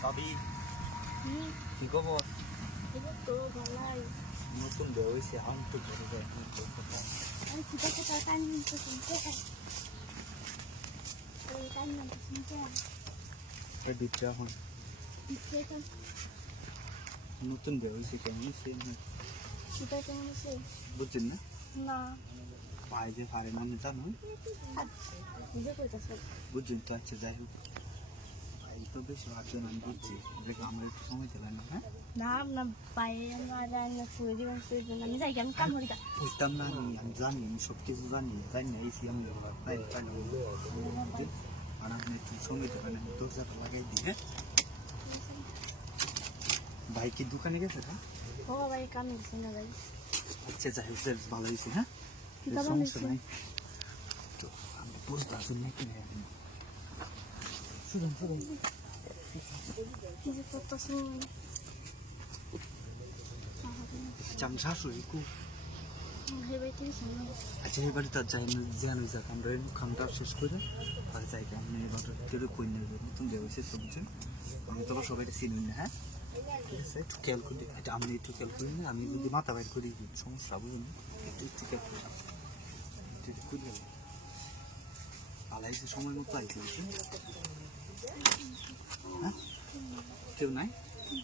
ভাবি কি খবর? নতুন বউ হয়েছে আম তো ঘরে যায় দুধটা এখন নতুন বউ হয়েছে কেমন হয়েছে বুঝছেন না? না পায়ে যে পারে না আমি জানো বুঝছেন তো আচ্ছা যাই হোক এই তো বেশি ভাবছেন আমি বুঝছি দেখো আমরা একটু সময় দিলাম না হ্যাঁ না আপনার বাইরে না ফুলে দিবেন আমি যাই আমি কাম করি বুঝতাম না আমি জানি আমি সব কিছু জানি জানি না এসি আমি আর আপনি একটু সময় দেবেন আমি দরজাটা লাগাই দিই হ্যাঁ ভাই কি দোকানে গেছে না ও ভাই কাম করছে না ভাই আচ্ছা যাই হোক ভালো হয়েছে হ্যাঁ সমস্যা নাই তো আমি বুঝতে আসুন নাকি না শুনুন শুনুন আমি শাশুড়ি কু আচ্ছা এবারে তার যাই না জ্ঞান হয়ে যাক আমরা খামটা শেষ করে আর যাই আমি এবার কেউ কই নেবে নতুন দেওয়া হয়েছে তো বুঝছেন আমি তো আবার সবাইকে চিনি না হ্যাঁ ঠিক আছে একটু খেয়াল করি এটা আমি একটু খেয়াল করি না আমি যদি মাথা বাইর করি সমস্যা বুঝুন একটু একটু খেয়াল করি একটু করি আলাইছে সময় মতো আইছে বুঝছেন হ্যাঁ কেউ নাই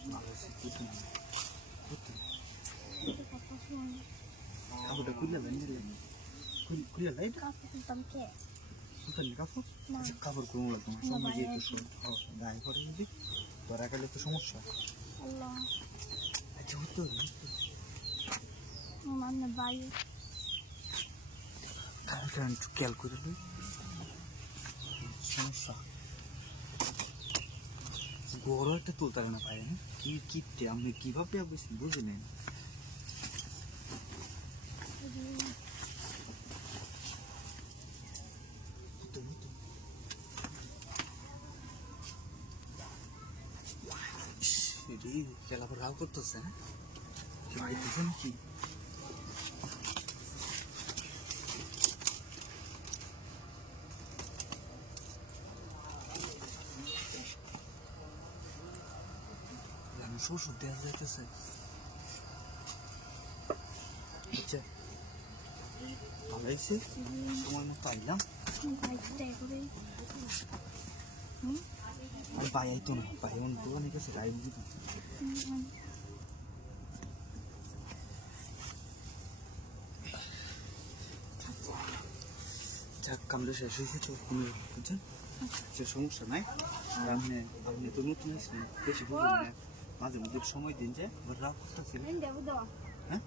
ভালো আছে কিছু নাই কাপড়টা খুলে নেন খুলে লাইট কাপড় কাপড় কোনো লাগতো না সময় যেতে গায়ে পরে যদি ধরা গেলে তো সমস্যা আচ্ছা হতো কাপড়টা একটু খেয়াল করে লই সমস্যা গরম একটা তুলতে না পারে না কি কিপটে আপনি কিভাবে বুঝে নেন খেলা পর রাও করতেছে হ্যাঁ আইতেছে নাকি শ্বশুর দেওয়া যাইতেছে আচ্ছা ভালো হয়েছে সময় মতো আইলাম আর ভাই আইতো না ভাই অন্য দোকানে গেছে তাই বুঝি যাক কামড়ে শেষ হয়েছে তো কোনো বুঝছেন সে সমস্যা নাই আপনি আপনি তো নতুন আছেন বেশি বুঝুন না মাঝে মধ্যে সময় দিন যে রাগ করতেছিলেন হ্যাঁ